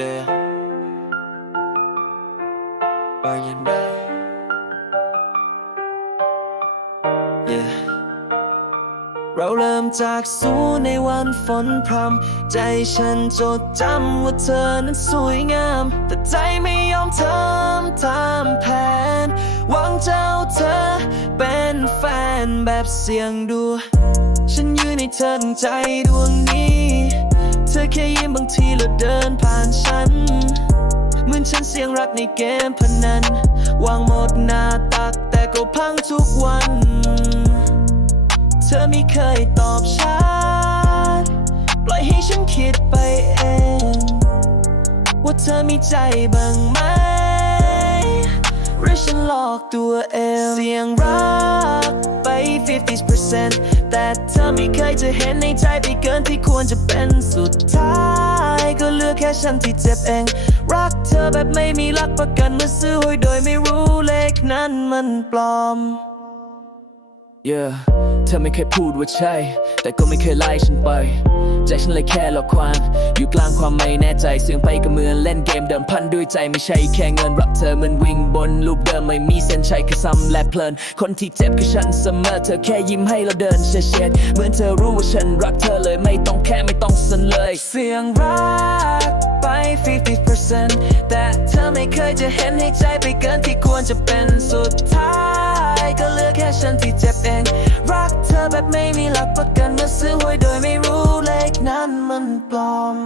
Yeah. Burning back. Yeah. เราเริ่มจากศูนย์ในวันฝนพรำใจฉันจดจำว่าเธอนั้นสวยงาม แต่ใจไม่ยอมทำตามแผน หวังจะเอาเธอเป็นแฟนแบบเสียงดู ฉันยืนในเธอใจดวงนี้ ทีแล้วเดินผ่านฉัน เหมือนฉันเสียงรักในเกมพนัน วางหมดหน้าตักแต่ก็พังทุกวัน เธอไม่เคยตอบฉันปล่อยให้ฉันคิดไปเอง ว่าเธอมีใจบ้างไหมหรือฉันหลอกตัวเองเสียงรัก 50%แต่เธอไม่เคยจะเห็นในใจไปเกินที่ควรจะเป็นสุดท้ายก็เหลือกแค่ฉันที่เจ็บเอง รักเธอแบบไม่มีหลักประกันเมื่อซื้อหวยโดยไม่รู้เลขนั้นมันปลอม Yeah เธอไม่เคยพูดว่าใช่ แต่ก็ไม่เคยไล่ฉันไป ใจฉันเลยแค่หลอกความ อยู่กลางความไม่แน่ใจ เสียงไปก็เหมือนเล่นเกมเดิมพันด้วยใจไม่ใช่แค่เงินรักเธอเหมือนวิ่งบนลูปเดิมไม่มีเส้นชัยแค่ซ้ำและเพลิน คนที่เจ็บคือฉันเสมอ เธอแค่ยิ้มให้เราเดินเฉียดเหมือนเธอรู้ว่าฉันรักเธอเลยไม่ต้องแค่ไม่ต้องสนเลย เสียงรักไป 50%แต่เธอไม่เคยจะเห็นให้ใจไปเกินที่ควรจะเป็นสุดท้าย ก็เหลือแค่ฉันที่เจ็ ซื้อหวยโดยไม่รู้เลขนั้นมันปลอม